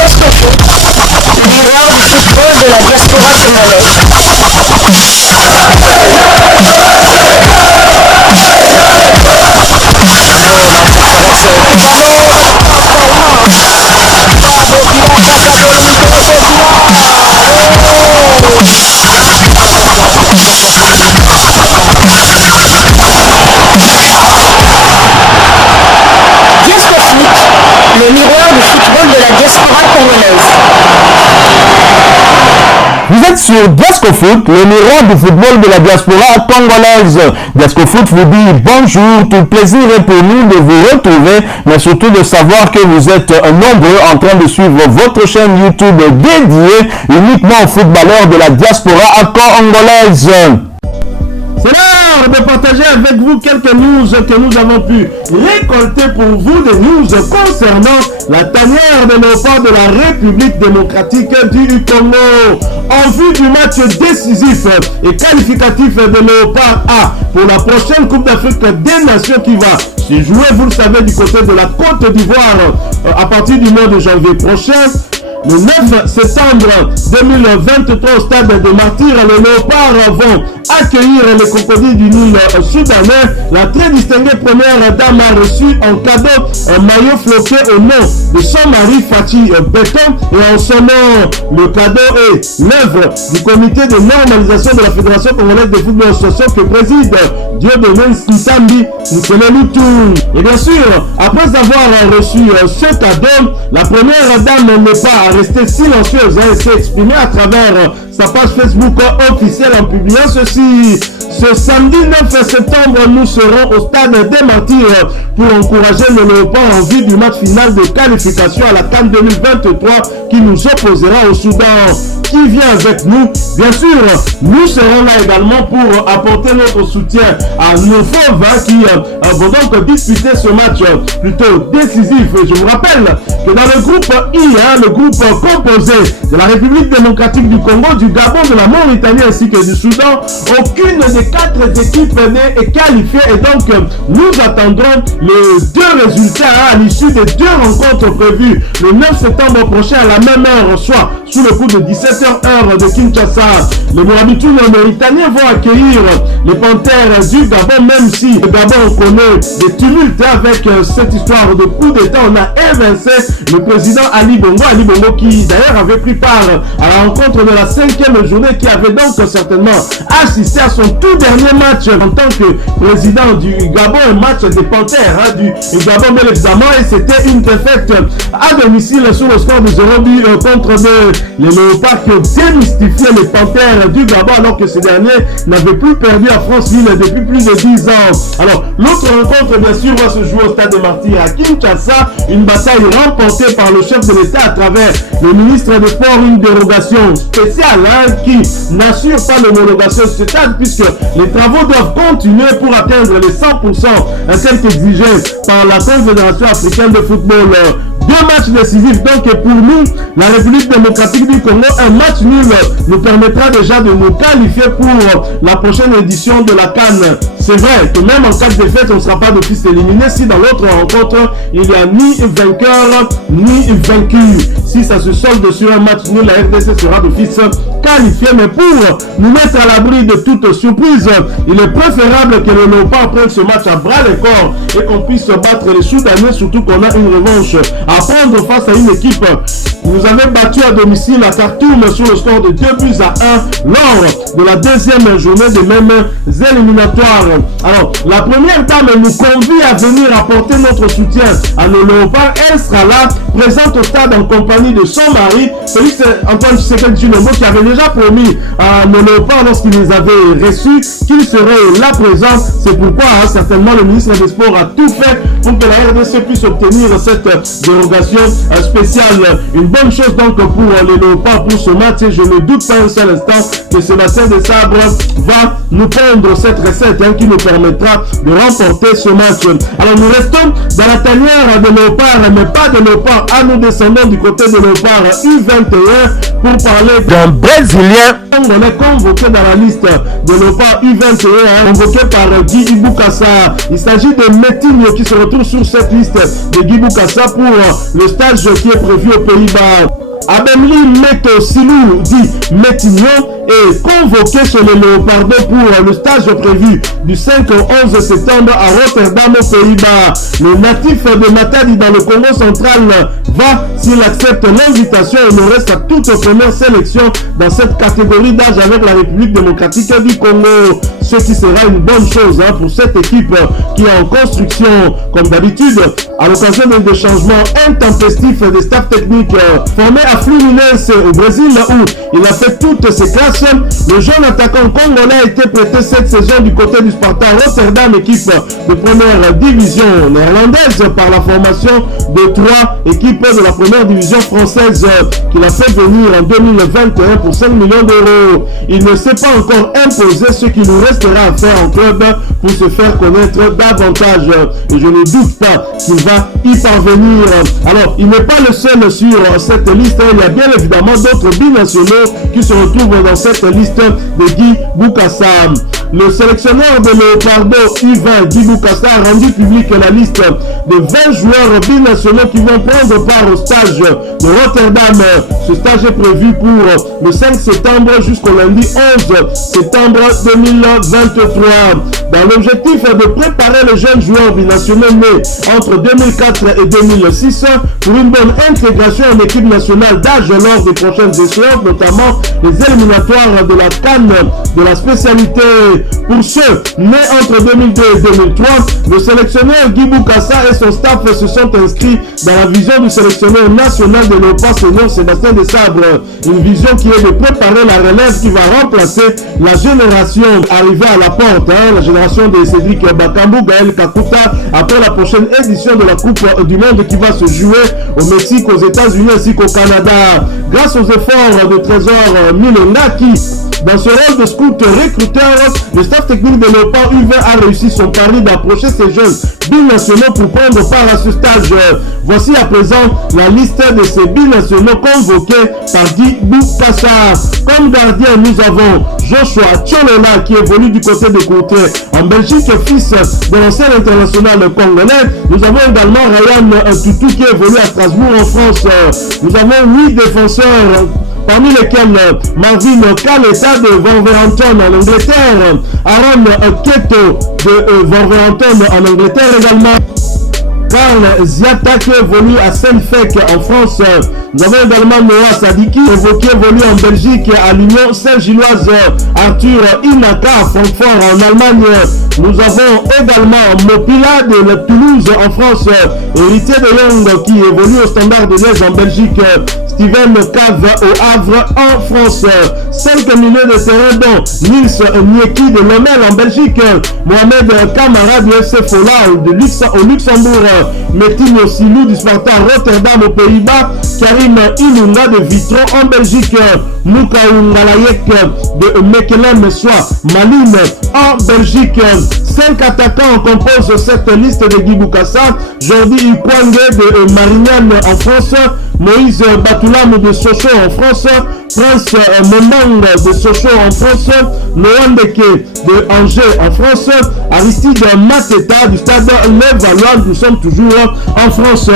Diascofoot, miroir du football de la diaspora congolaise. Le miroir du football de la diaspora congolaise. Vous êtes sur Diascofoot, le miroir du football de la diaspora congolaise. Diascofoot vous dit bonjour, tout plaisir est pour nous de vous retrouver, mais surtout de savoir que vous êtes nombreux en train de suivre votre chaîne YouTube dédiée uniquement aux footballeurs de la diaspora congolaise. C'est l'heure de partager avec vous quelques news que nous avons pu récolter pour vous, des news concernant la tanière de léopard de la République démocratique du Congo. En vue du match décisif et qualificatif de léopard A pour la prochaine Coupe d'Afrique des Nations qui va se jouer, vous le savez, du côté de la Côte d'Ivoire à partir du mois de janvier prochain. Le 9 septembre 2023 au stade de Martyr, les léopards vont accueillir les crocodiles du Nil soudanais. La très distinguée première dame a reçu en cadeau un maillot floqué au nom de son mari Fatih Béton. Et en ce moment, le cadeau est l'œuvre du comité de normalisation de la Fédération congolaise de football social que préside Dieudonné Nsambi Nsemelutu. Et bien sûr, après avoir reçu ce cadeau, la première dame n'est pas restée silencieuse et s'est exprimée à travers sa page Facebook officielle en publiant ceci. Ce samedi 9 septembre, nous serons au stade des Martyrs pour encourager le léopard en vue du match final de qualification à la CAN 2023 qui nous opposera au Soudan. Qui vient avec nous? Bien sûr, nous serons là également pour apporter notre soutien à nos fauves qui vont donc disputer ce match plutôt décisif. Je vous rappelle que dans le groupe I, le groupe composé de la République démocratique du Congo, du Gabon, de la Mauritanie ainsi que du Soudan, aucune des 4 équipes n'est qualifiée et donc nous attendrons les 2 résultats à l'issue des 2 rencontres prévues le 9 septembre prochain à la même heure, soit sous le coup de 17h heure de Kinshasa. Les Mourabitoun mauritaniens vont accueillir les Panthères du Gabon, même si le Gabon connaît des tumultes avec cette histoire de coup d'État. On a évincé le président Ali Bongo qui d'ailleurs avait pris part à la rencontre de la 5e journée, qui avait donc certainement assisté à son tout dernier match en tant que président du Gabon, un match des Panthères du Gabon bien évidemment, et c'était une défaite à domicile sur le score de 0-2 contre les léopards qui ont démystifié les Panthères du Gabon alors que ces derniers n'avaient plus perdu à Franceville depuis plus de 10 ans. Alors l'autre rencontre bien sûr va se jouer au stade de Martyr à Kinshasa, une bataille remportée par le chef de l'État à travers le ministre des Sports, une dérogation spéciale qui n'assure pas l'homologation de ce stade puisque les travaux doivent continuer pour atteindre les 100% celles exigées par la Confédération africaine de football. 2 matchs décisifs donc, et pour nous, la République démocratique du Congo, un match nul nous permettra déjà de nous qualifier pour la prochaine édition de la CAN. C'est vrai que même en cas de défaite, on ne sera pas d'office éliminé si dans l'autre rencontre, il n'y a ni vainqueur ni vaincu. Si ça se solde sur un match nul, la RDC sera d'office qualifiée. Mais pour nous mettre à l'abri de toute surprise, il est préférable que le Léopard prenne ce match à bras le corps et qu'on puisse battre les Soudanais, surtout qu'on a une revanche à prendre face à une équipe qui nous avait battu à domicile à Khartoum sur le score de 2-1 lors de la 2e journée des mêmes éliminatoires. Alors, la première dame nous convie à venir apporter notre soutien à nos léopards. Elle sera là, présente au stade en compagnie de son mari, Félix Antoine Tshisekedi Tshilombo, qui avait déjà promis à nos léopards lorsqu'il les avait reçus qu'il serait là présent. C'est pourquoi certainement le ministre des Sports a tout fait pour que la RDC puisse obtenir cette dérogation spéciale. Une bonne chose donc pour les léopards pour ce match, et je ne doute pas un seul instant que Sébastien Desabre va nous prendre cette recette qui nous permettra de remporter ce match. Alors nous restons dans la tanière de léopards, mais pas de léopards à nous descendons du côté de léopards U21 pour parler d'un Brésilien. On est convoqué dans la liste de léopards U21, convoqué par Guy Ibukasa. Il s'agit de Metinho qui se retrouve sur cette liste de Guy Ibukasa pour le stage qui est prévu aux Pays-Bas. Abemli Meto Silou dit Metignon est convoqué chez les Léopardos pour le stage prévu du 5 au 11 septembre à Rotterdam aux Pays-Bas. Le natif de Matadi dans le Congo central va, s'il accepte l'invitation, honorer sa toute première sélection dans cette catégorie d'âge avec la République démocratique du Congo. Ce qui sera une bonne chose pour cette équipe qui est en construction. Comme d'habitude, à l'occasion des changements intempestifs des staffs techniques formés à Fluminense au Brésil où il a fait toutes ses classes, le jeune attaquant congolais a été prêté cette saison du côté du Sparta Rotterdam, équipe de première division néerlandaise, par la formation de 3 équipes de la première division française qu'il a fait venir en 2021 pour 5 millions d'euros. Il ne s'est pas encore imposé, ce qui nous restera à faire en club pour se faire connaître davantage. Et je ne doute pas qu'il va y parvenir. Alors, il n'est pas le seul sur cette liste. Il y a bien évidemment d'autres binationaux qui se retrouvent dans cette liste de Guy Boukassa. Le sélectionneur de Léopardo, Yvan Guy Boukassa, a rendu public la liste de 20 joueurs binationaux qui vont prendre part au stage de Rotterdam. Ce stage est prévu pour le 5 septembre jusqu'au lundi 11 septembre 2023. Dans l'objectif de préparer les jeunes joueurs binationaux nés entre 2004 et 2006 pour une bonne intégration en équipe nationale d'âge lors des prochaines échéances, notamment les éliminatoires de la CAN de la spécialité. Pour ceux nés entre 2002 et 2003, le sélectionneur Guy Boukassa et son staff se sont inscrits dans la vision du sélectionneur national de Léopard senior Sébastien Desabre. Une vision qui est de préparer la relève qui va remplacer la génération arrivée à la porte, la génération de Cédric Bakambu, Gaël Kakuta, après la prochaine édition de la Coupe du Monde qui va se jouer au Mexique, aux États-Unis ainsi qu'au Canada. Grâce aux efforts de Trésor Milonga qui, dans ce rôle de scout recruteur, le staff technique de Léopard UV a réussi son pari d'approcher ces jeunes binationaux pour prendre part à ce stage. Voici à présent la liste de ces binationaux convoqués par Guy Boukassa. Comme gardien, nous avons Joshua Tcholola qui évolue du côté de Courtrai en Belgique, fils de l'ancien international congolais. Nous avons également Ryan Toutou qui évolue à Strasbourg en France. Nous avons 8 défenseurs, parmi lesquels Marvin Kaleta de Wolverhampton en Angleterre, Aaron Keto de Wolverhampton en Angleterre également, Karl Ziata qui évolue à Saint-Fec en France. Nous avons également Noah Sadiki qui évolue en Belgique à l'Union Saint-Gilloise, Arthur Inaka à Francfort en Allemagne. Nous avons également Mopila de Toulouse en France, héritier de Young qui évolue au Standard de Liège en Belgique, Steven Cave au Havre en France. 5 milieux de terrain dont Nils Nieki de Lomel en Belgique, Mohamed Kamara du FC Fola au Luxembourg, Metin Silou du Sparta Rotterdam aux Pays-Bas, Karim Ilunga de Vitron en Belgique, Moukaoungalayek de Mekelen soit Malines en Belgique. 5 attaquants composent cette liste de Guy Boukassa: Jordi Ikwangé de Marignane en France, Moïse Batoulam de Sochaux en France, Prince Momang de Sochaux en France, Noandeke de Angers en France, Aristide Mateta du stade Levallois, nous sommes toujours en France.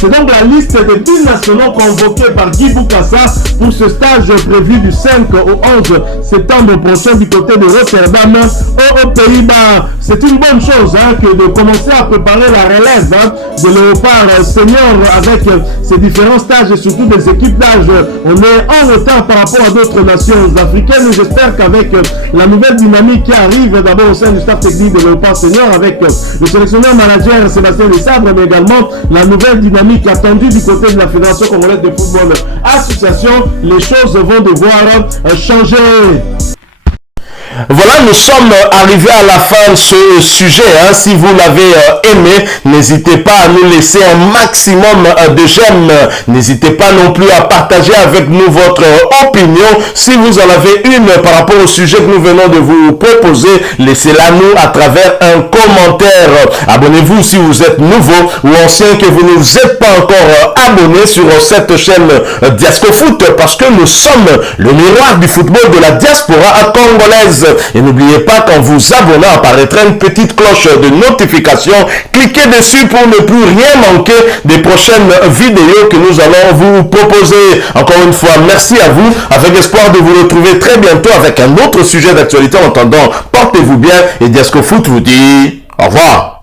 C'est donc la liste des binationaux convoqués par Guy Boukassa pour ce stage prévu du 5 au 11 septembre prochain du côté de Rotterdam aux Pays-Bas. C'est une bonne chose que de commencer à préparer la relève de Léopard senior avec ces différents stages et surtout des équipes d'âge. On est en retard par rapport à d'autres nations africaines. J'espère qu'avec la nouvelle dynamique qui arrive d'abord au sein du staff technique de Léopard senior avec le sélectionneur manager Sébastien Desabre, mais également la nouvelle dynamique attendue du côté de la Fédération congolaise de football association, les choses vont devoir changer. Voilà, nous sommes arrivés à la fin de ce sujet. Si vous l'avez aimé, n'hésitez pas à nous laisser un maximum de j'aime. N'hésitez pas non plus à partager avec nous votre opinion. Si vous en avez une par rapport au sujet que nous venons de vous proposer, laissez-la nous à travers un commentaire. Abonnez-vous si vous êtes nouveau ou ancien que vous ne vous êtes pas encore abonné sur cette chaîne Diasco Foot, parce que nous sommes le miroir du football de la diaspora congolaise. Et n'oubliez pas qu'en vous abonnant apparaîtra une petite cloche de notification. Cliquez dessus pour ne plus rien manquer des prochaines vidéos que nous allons vous proposer. Encore une fois, merci à vous, avec espoir de vous retrouver très bientôt avec un autre sujet d'actualité. En attendant, portez-vous bien et Diasco Foot vous dit au revoir.